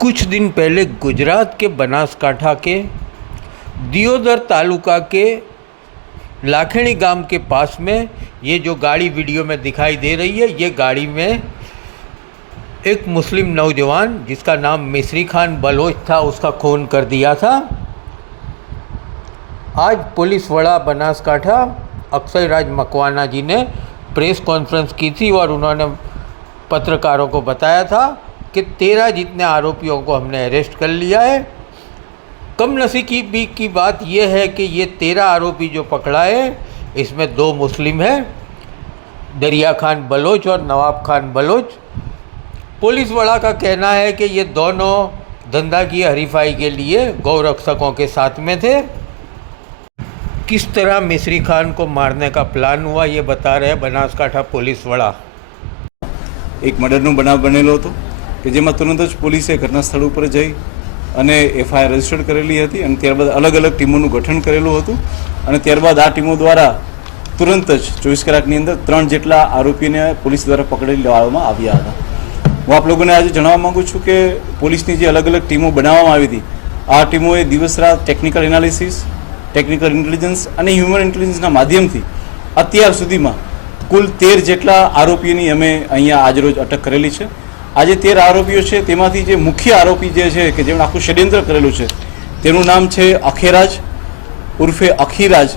कुछ दिन पहले गुजरात के बनासकांठा के दियोदर तालुका के लाखेड़ी गाँव के पास में ये जो गाड़ी वीडियो में दिखाई दे रही है, ये गाड़ी में एक मुस्लिम नौजवान, जिसका नाम मिस्री खान बलोच था, उसका खून कर दिया था। आज पुलिस वड़ा बनासकांठा अक्षय राज मकवाना जी ने प्रेस कॉन्फ्रेंस की थी और उन्होंने पत्रकारों को बताया था। कि तेरह जितने आरोपियों को हमने अरेस्ट कर लिया है कम नसीबी की, की बात यह है कि ये तेरह आरोपी जो पकड़ा है इसमें दो मुस्लिम हैं दरिया खान बलोच और नवाब खान बलोच पुलिस वड़ा का कहना है कि ये दोनों धंधा की हरीफाई के लिए गौरक्षकों के साथ में थे किस तरह मिस्री खान को मारने का प्लान हुआ ये बता रहे हैं बनासकांठा पुलिस वड़ा એક મર્ડરનો બનાવ બનેલો હતો કે જેમાં તુરંત જ પોલીસે ઘટના સ્થળ ઉપર જઈ અને એફઆઈઆર રજીસ્ટર્ડ કરેલી હતી અને ત્યારબાદ અલગ અલગ ટીમોનું ગઠન કરેલું હતું. અને ત્યારબાદ આ ટીમો દ્વારા તુરંત જ ચોવીસ કલાકની અંદર ત્રણ જેટલા આરોપીને પોલીસ દ્વારા પકડી લેવામાં આવ્યા હતા. હું આપ લોકોને આજે જણાવવા માગું છું કે પોલીસની જે અલગ અલગ ટીમો બનાવવામાં આવી હતી, આ ટીમોએ દિવસ રાત ટેકનિકલ એનાલિસિસ ટેકનિકલ ઇન્ટેલિજન્સ અને હ્યુમન ઇન્ટેલિજન્સના માધ્યમથી અત્યાર સુધીમાં કુલ તેર જેટલા આરોપીઓની અમે અહીંયા આજરોજ અટક કરેલી છે. આજે તેર આરોપીઓ છે, તેમાંથી જે મુખ્ય આરોપી જે છે કે જેમણે આખું ષડયંત્ર કરેલું છે, તેનું નામ છે અખેરાજ ઉર્ફે અખીરાજ,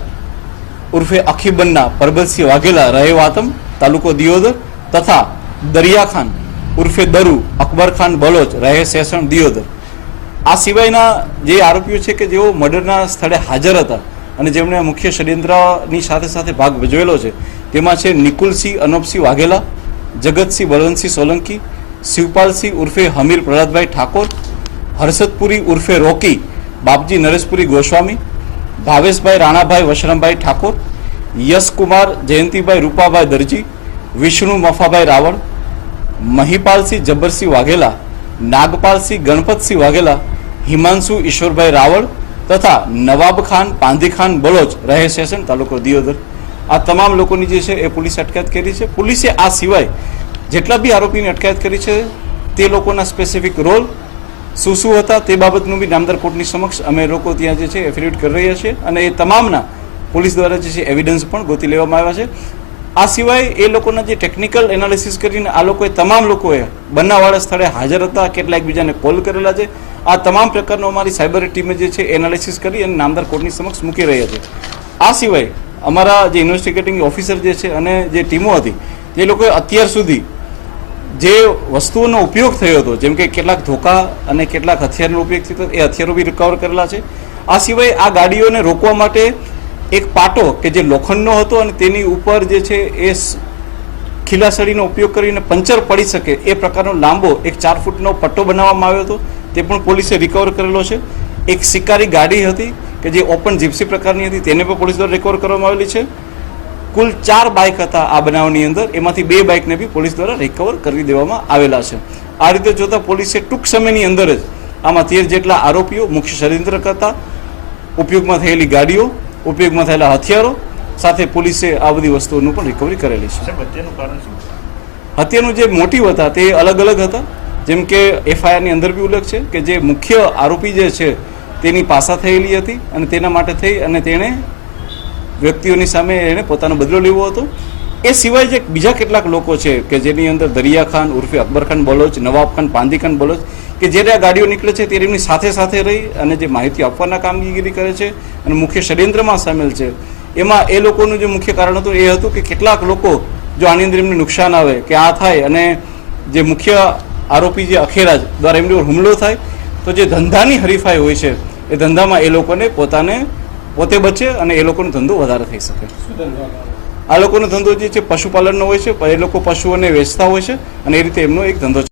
ઉર્ફે અખીબન્ના પરબતસિંહ વાઘેલા, રહેવાતમ, તાલુકો દિયોદર તથા દરિયા ખાન ઉર્ફે દરુ અકબર ખાન બલોચ, રહે સેસણ, દિયોદર. આ સિવાયના જે આરોપીઓ છે કે જેઓ મર્ડરના સ્થળે હાજર હતા અને જેમણે મુખ્ય ષડયંત્રની સાથે સાથે ભાગ ભજવેલો છે, તેમાં છે નિકુલસિંહ, અનોપસિંહ વાઘેલા, જગતસિંહ બળવંતસિંહ સોલંકી શિવપાલસિંહ ઉર્ફે હમીર પ્રહલાદભાઈ ઠાકોર, હર્ષદપુરી ઉર્ફે રોકી, બાપજી નરેશપુરી ગોસ્વામી, ભાવેશભાઈ રાણાભાઈ વશરામભાઈ ઠાકોર, યશકુમાર જયંતિભાઈ રૂપાભાઈ દરજી, વિષ્ણુ મફાભાઈ રાવળ, મહિપાલસિંહ જબ્બરસિંહ વાઘેલા, નાગપાલસિંહ ગણપતસિંહ વાઘેલા, હિમાંશુ ઈશ્વરભાઈ રાવળ તથા નવાબખાન પાંધીખાન બળોચ રહે સેશન તાલુકો દિયોદર. આ તમામ લોકોની જે છે એ પોલીસે અટકાયત કરી છે. પોલીસે આ સિવાય જેટલા બી આરોપીની અટકાયત કરી છે, તે લોકોના સ્પેસિફિક રોલ શું શું હતા તે બાબતનું બી નામદાર કોર્ટની સમક્ષ અમે લોકો ત્યાં જે છે એફિડેવિટ કરી રહ્યા છીએ અને એ તમામના પોલીસ દ્વારા જે છે એવિડન્સ પણ ગોતી લેવામાં આવ્યા છે. આ સિવાય એ લોકોના જે ટેકનિકલ એનાલિસિસ કરીને આ લોકોએ તમામ લોકોએ બનાવવાળા સ્થળે હાજર હતા, કેટલા એકબીજાને કોલ કરેલા છે, આ તમામ પ્રકારનો અમારી સાયબર ટીમે જે છે એનાલિસિસ કરી અને નામદાર કોર્ટની સમક્ષ મૂકી રહ્યા છે. આ સિવાય અમારા જે ઇન્વેસ્ટિગેટિંગ ઓફિસર જે છે અને જે ટીમો હતી, તે લોકોએ અત્યાર સુધી જે વસ્તુઓનો ઉપયોગ થયો હતો, જેમ કે કેટલાક ધોકા અને કેટલાક હથિયારનો ઉપયોગ થયો એ હથિયારો બી રિકવર કરેલા છે. આ સિવાય આ ગાડીઓને રોકવા માટે એક પાટો કે જે લોખંડનો હતો અને તેની ઉપર જે છે એ ખીલાસળીનો ઉપયોગ કરીને પંચર પડી શકે એ પ્રકારનો લાંબો એક ચાર ફૂટનો પટ્ટો બનાવવામાં આવ્યો હતો. તે પણ પોલીસે રિકવર કરેલો છે. એક શિકારી ગાડી હતી કે જે ઓપન જીપ્સી પ્રકારની હતી, તેને પણ પોલીસ દ્વારા રિકવર કરવામાં આવેલી છે. કુલ ચાર બાઇક હતા આ બનાવની અંદર. એમાંથી બે બાઇકને બી પોલીસ દ્વારા રિકવર કરી દેવામાં આવેલા છે. આ રીતે જોતા પોલીસે ટૂંક સમયની અંદર જ આમાં તેર જેટલા આરોપીઓ મુખ્ય ષડયંત્ર કરતા ઉપયોગમાં થયેલી ગાડીઓ ઉપયોગમાં થયેલા હથિયારો સાથે પોલીસે આ બધી વસ્તુઓનું પણ રિકવરી કરેલી છે. હત્યાનું કારણ શું? હત્યાનું જે મોટિવ હતા તે અલગ અલગ હતા. જેમ કે એફઆઈઆરની અંદર બી ઉલ્લેખ છે કે જે મુખ્ય આરોપી જે છે તેની પાસા થયેલી હતી અને તેના માટે થઈ અને તેણે વ્યક્તિઓની સામે એણે પોતાનો બદલો લેવો હતો. એ સિવાય જે બીજા કેટલાક લોકો છે કે જેની અંદર દરિયા ખાન, ઉર્ફે અકબર ખાન બલોચ, નવાબ ખાન, પાંદી બલોચ, કે જ્યારે આ ગાડીઓ નીકળે છે તે એમની સાથે સાથે રહી અને જે માહિતી આપવાના કામગીરી કરે છે અને મુખ્ય ષડયંત્રમાં સામેલ છે. એમાં એ લોકોનું જે મુખ્ય કારણ હતું એ હતું કે કેટલાક લોકો જો આની અંદર એમને નુકસાન આવે, કે આ થાય અને જે મુખ્ય આરોપી જે અખેરાજ દ્વારા એમની ઉપર હુમલો થાય, તો જે ધંધાની હરીફાઈ હોય છે, એ ધંધામાં એ લોકોને પોતાને પોતે બચે અને એ લોકોનો ધંધો વધારે થઈ શકે. આ લોકોનો ધંધો જે છે પશુપાલનનો હોય છે એ લોકો પશુઓને વેચતા હોય છે અને એ રીતે એમનો એક ધંધો